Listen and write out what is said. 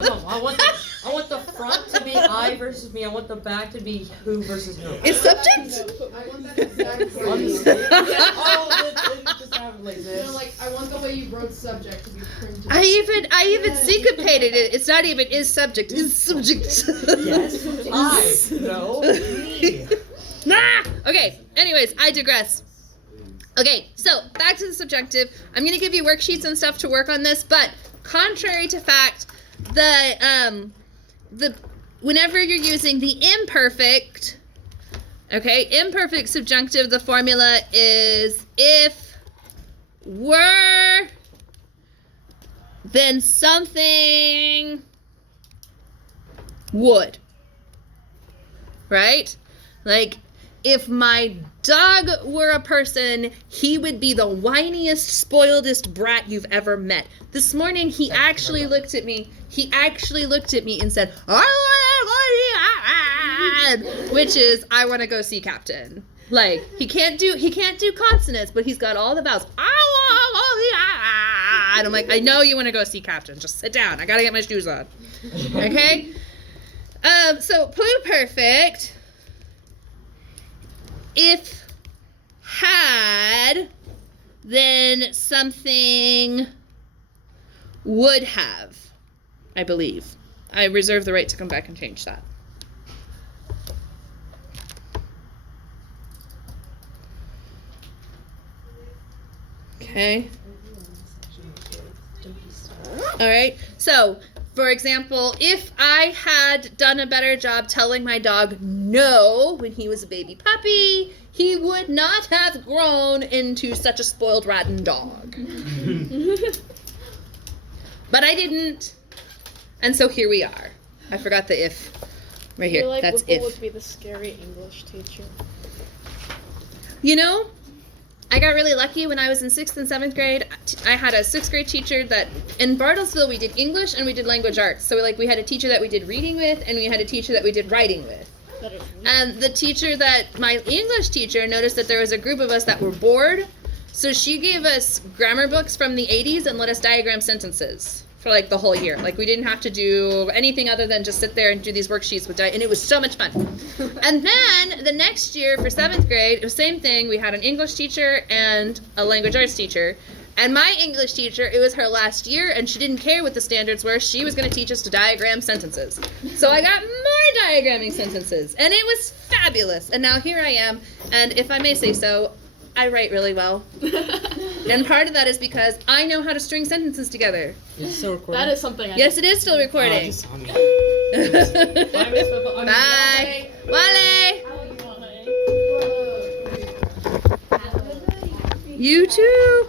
No, I want the front to be I versus me. I want the back to be who versus who. It's subject? I want that exact On the way. stage. Oh, then just have it like this. No, like I want the way you wrote subject to be printed. I even syncopated it. It's not even is subject. Is subject. Yes, I. No, me. Nah! Okay, anyways, I digress. Okay, so back to the subjunctive. I'm going to give you worksheets and stuff to work on this, but contrary to fact, the whenever you're using the imperfect, okay, imperfect subjunctive, the formula is if were, then something would. Right? Like, if my dog were a person, he would be the whiniest, spoiledest brat you've ever met. This morning, he actually looked at me. He actually looked at me and said, "I want to go see," which is, "I want to go see Captain." Like, he can't do consonants, but he's got all the vowels. And I'm like, I know you want to go see Captain. Just sit down. I gotta get my shoes on. Okay? So pluperfect. If had, then something would have, I believe. I reserve the right to come back and change that. Okay. All right. So, for example, if I had done a better job telling my dog no when he was a baby puppy, he would not have grown into such a spoiled, rotten dog. But I didn't. And so here we are. I forgot the if right here. I feel like That's Whipple if. would be the scary English teacher. You know, I got really lucky when I was in 6th and 7th grade. I had a 6th grade teacher that, in Bartlesville, we did English and we did language arts. So we had a teacher that we did reading with and we had a teacher that we did writing with. That is And the teacher my English teacher noticed that there was a group of us that were bored. So she gave us grammar books from the 80s and let us diagram sentences for like the whole year. Like we didn't have to do anything other than just sit there and do these worksheets and it was so much fun. And then the next year for 7th grade, it was the same thing. We had an English teacher and a language arts teacher. And my English teacher, it was her last year and she didn't care what the standards were. She was going to teach us to diagram sentences. So I got more diagramming sentences and it was fabulous. And now here I am. And if I may say so, I write really well. And part of that is because I know how to string sentences together. It's still recording. That is something I Yes, it is still recording. Just on me. Bye. Bye. Wale. You too.